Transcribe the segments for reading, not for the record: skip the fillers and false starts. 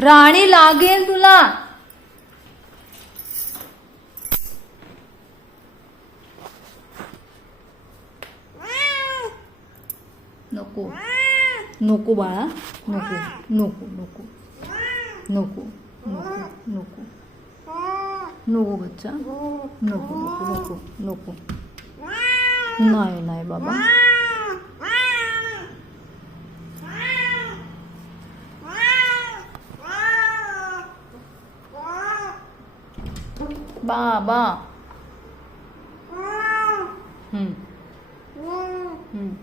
राणी लागेल तुला. नको नको बाळा, नको नको नको नको नको नको नको बच्चा, नको नको नको नको. नाही नाही बाबा. बाबा. हम्म हम्म.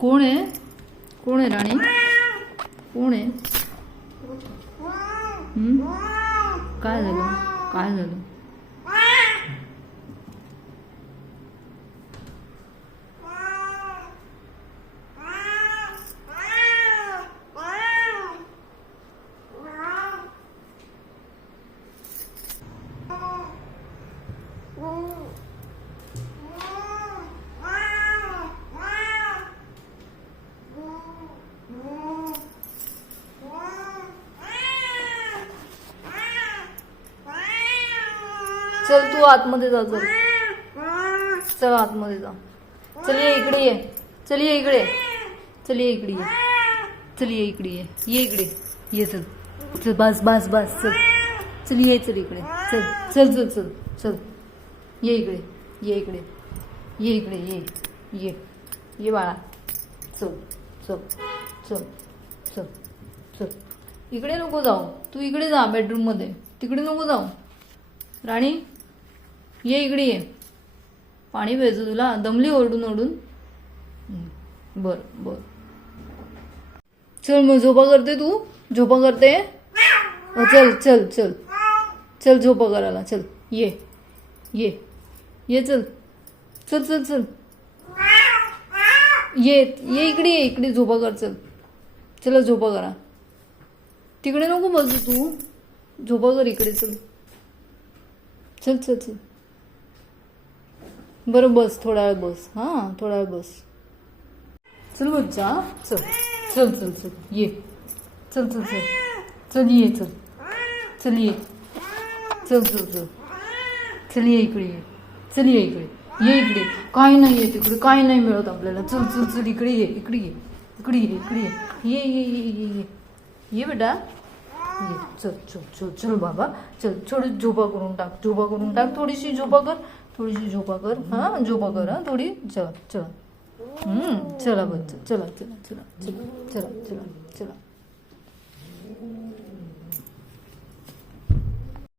कोण आहे? कोण आहे राणी? कोण आहे? काय झालं? काय झालं? चल तू आतमध्ये जा. चल चल आतमध्ये जा. चल ये इकडे ये. चल ये इकडे. चल ये इकडे ये. चल ये इकडे ये. ये इकडे ये. चल चल बस बस बस. चल चल ये. चल इकडे. चल चल चल चल चल ये इकडे. ये इकडे. ये इकडे. ये ये ये बाळा. चल चल चल चल चल. इकडे नको जाऊ. तू इकडे जा बेडरूम मध्ये. तिकडे नको जाऊ. राणी ये इकडे ये. पाणी प्यायचं तुला. दमली ओरडून ओरडून. बर बर. चल मग झोपा करते तू. झोपा करते. चल चल चल चल झोपा करायला. चल ये ये ये. चल चल चल चल ये ये इकडे ये. इकडे झोपा कर. चल चला झोपा करा. तिकडे नको बसू तू. झोपा कर इकडे. चल चल चल चल. बरं बस. थोडा वेळ बस. हां थोडा वेळ बस. चल बच्चा. चल चल चल चल ये. चल चल चल चल ये. चल चल ये. चल चल चल चल ये इकडे ये. चल ये इकडे. ये इकडे. काही नाही आहे तिकडे. काही नाही मिळत आपल्याला. चल चल चल इकडे ये. इकडे ये. इकडे ये. इकडे ये. ये ये ये ये ये ये बेटा. ये. चल चल चल चल बाबा. चल थोडी झोपा करून टाक. झोपा करून टाक. थोडीशी झोपा कर. थोडीशी झोपा कर. हां झोपा कर. हां थोडी. चला चला. चला बच्चा. चला चला चला चला चला चला चला.